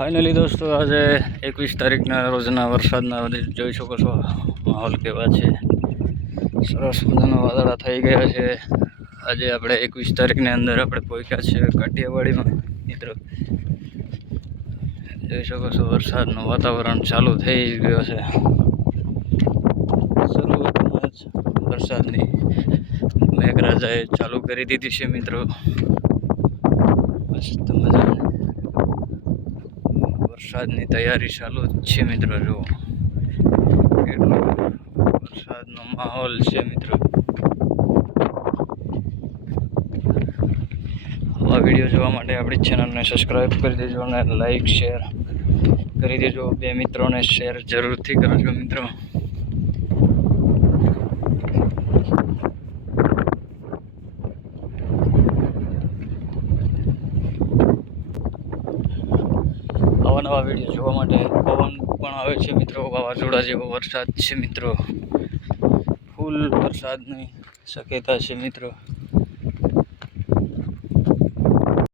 Finally દોસ્તો આજે 21 તારીખના રોજના વરસાદના જોઈ શકો છો માહોલ કેવા છે. સરસ મજાના વાદળા થઈ ગયા છે. આજે આપણે 21 તારીખની અંદર આપણે પહોંચ્યા છે કાઠિયાવાડીમાં મિત્રો. જોઈ શકો છો વરસાદનું વાતાવરણ ચાલુ થઈ ગયો છે. શરૂઆતમાં જ વરસાદની મેઘરાજાએ ચાલુ કરી દીધી છે મિત્રો. મસ્ત મજાની વરસાદની તૈયારી ચાલુ જ છે મિત્રો. જો કેટલો વરસાદનો માહોલ છે મિત્રો. આવા વિડીયો જોવા માટે આપણી ચેનલને સબસ્ક્રાઈબ કરી દેજો અને લાઈક શેર કરી દેજો. બે મિત્રોને શેર જરૂરથી કરજો મિત્રો. આવા નવા વિડીયો જોવા માટે પવન પણ આવે છે મિત્રો. વાવાઝોડા જેવો વરસાદ છે મિત્રો. ફૂલ વરસાદની શક્યતા છે મિત્રો.